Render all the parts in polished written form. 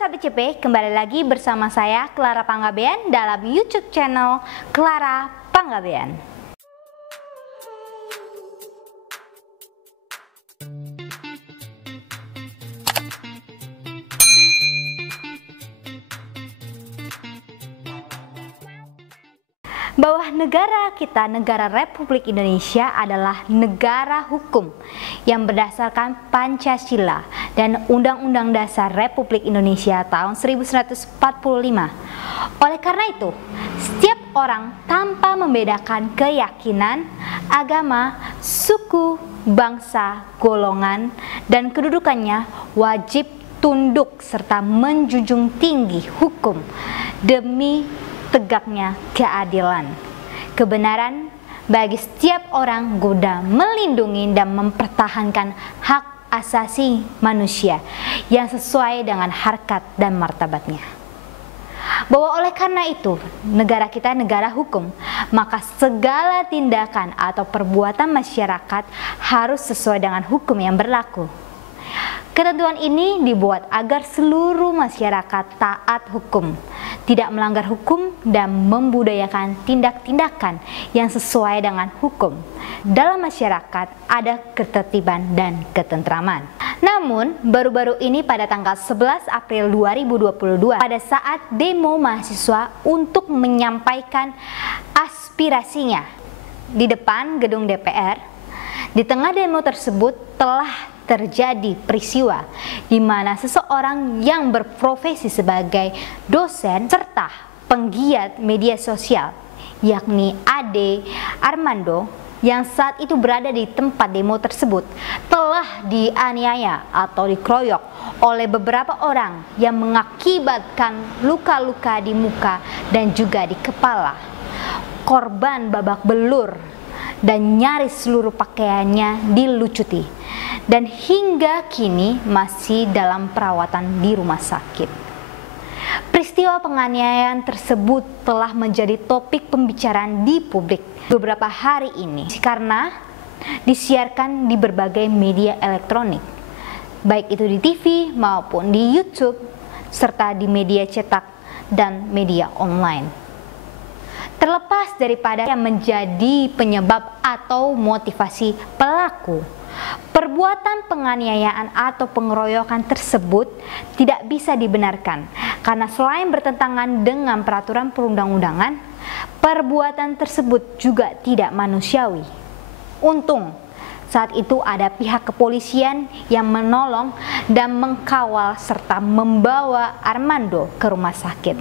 Sahabat CP, kembali lagi bersama saya Clara Panggabean dalam YouTube channel Clara Panggabean. Bahwa negara kita, negara Republik Indonesia adalah negara hukum yang berdasarkan Pancasila dan Undang-Undang Dasar Republik Indonesia tahun 1945. Oleh karena itu, setiap orang tanpa membedakan keyakinan, agama, suku, bangsa, golongan, dan kedudukannya wajib tunduk serta menjunjung tinggi hukum demi tegaknya keadilan, kebenaran bagi setiap orang guna melindungi dan mempertahankan hak asasi manusia yang sesuai dengan harkat dan martabatnya. Bahwa oleh karena itu, negara kita negara hukum, maka segala tindakan atau perbuatan masyarakat harus sesuai dengan hukum yang berlaku. Ketentuan ini dibuat agar seluruh masyarakat taat hukum, tidak melanggar hukum dan membudayakan tindak-tindakan yang sesuai dengan hukum. Dalam masyarakat ada ketertiban dan ketentraman. Namun, baru-baru ini pada tanggal 11 April 2022, pada saat demo mahasiswa untuk menyampaikan aspirasinya di depan gedung DPR, di tengah demo tersebut telah terjadi peristiwa di mana seseorang yang berprofesi sebagai dosen serta penggiat media sosial, yakni Ade Armando, yang saat itu berada di tempat demo tersebut, telah dianiaya atau dikeroyok oleh beberapa orang yang mengakibatkan luka-luka di muka dan juga di kepala. Korban babak belur dan nyaris seluruh pakaiannya dilucuti, dan hingga kini masih dalam perawatan di rumah sakit. Peristiwa penganiayaan tersebut telah menjadi topik pembicaraan di publik beberapa hari ini karena disiarkan di berbagai media elektronik, baik itu di TV maupun di YouTube, serta di media cetak dan media online. Terlepas daripada yang menjadi penyebab atau motivasi pelaku, perbuatan penganiayaan atau pengeroyokan tersebut tidak bisa dibenarkan karena selain bertentangan dengan peraturan perundang-undangan, perbuatan tersebut juga tidak manusiawi. Untung saat itu ada pihak kepolisian yang menolong dan mengkawal serta membawa Armando ke rumah sakit.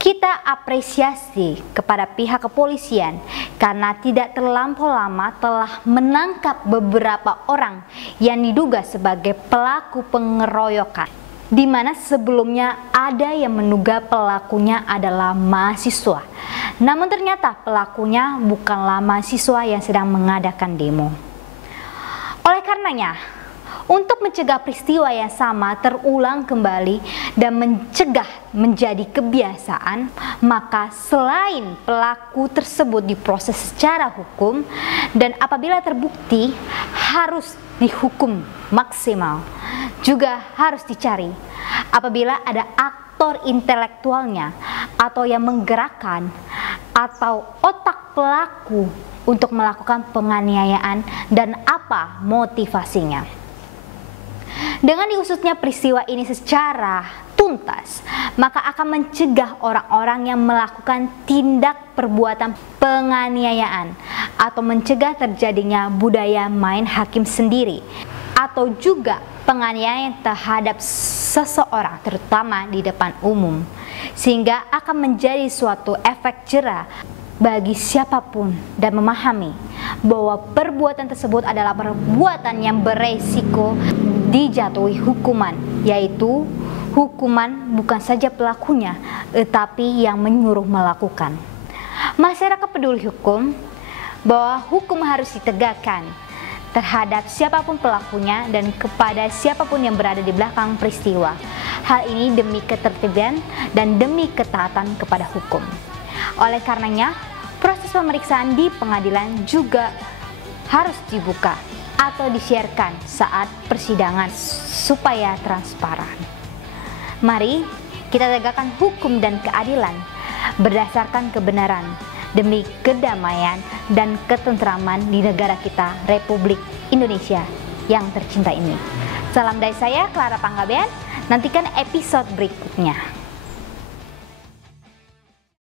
Kita apresiasi kepada pihak kepolisian karena tidak terlampau lama telah menangkap beberapa orang yang diduga sebagai pelaku pengeroyokan, di mana sebelumnya ada yang menduga pelakunya adalah mahasiswa. Namun ternyata pelakunya bukanlah mahasiswa yang sedang mengadakan demo. Oleh karenanya, untuk mencegah peristiwa yang sama terulang kembali dan mencegah menjadi kebiasaan, maka selain pelaku tersebut diproses secara hukum dan apabila terbukti harus dihukum maksimal, juga harus dicari apabila ada aktor intelektualnya atau yang menggerakkan atau otak pelaku untuk melakukan penganiayaan dan apa motivasinya. Dengan diusutnya peristiwa ini secara tuntas, maka akan mencegah orang-orang yang melakukan tindak perbuatan penganiayaan atau mencegah terjadinya budaya main hakim sendiri atau juga penganiayaan terhadap seseorang terutama di depan umum, sehingga akan menjadi suatu efek jera bagi siapapun dan memahami bahwa perbuatan tersebut adalah perbuatan yang beresiko dijatuhi hukuman, yaitu hukuman bukan saja pelakunya tetapi yang menyuruh melakukan. Masyarakat peduli hukum bahwa hukum harus ditegakkan terhadap siapapun pelakunya dan kepada siapapun yang berada di belakang peristiwa. Hal ini demi ketertiban dan demi ketaatan kepada hukum. Oleh karenanya, proses pemeriksaan di pengadilan juga harus dibuka atau disiarkan saat persidangan supaya transparan. Mari kita tegakkan hukum dan keadilan berdasarkan kebenaran demi kedamaian dan ketentraman di negara kita, Republik Indonesia yang tercinta ini. Salam dari saya, Clara Panggabean. Nantikan episode berikutnya.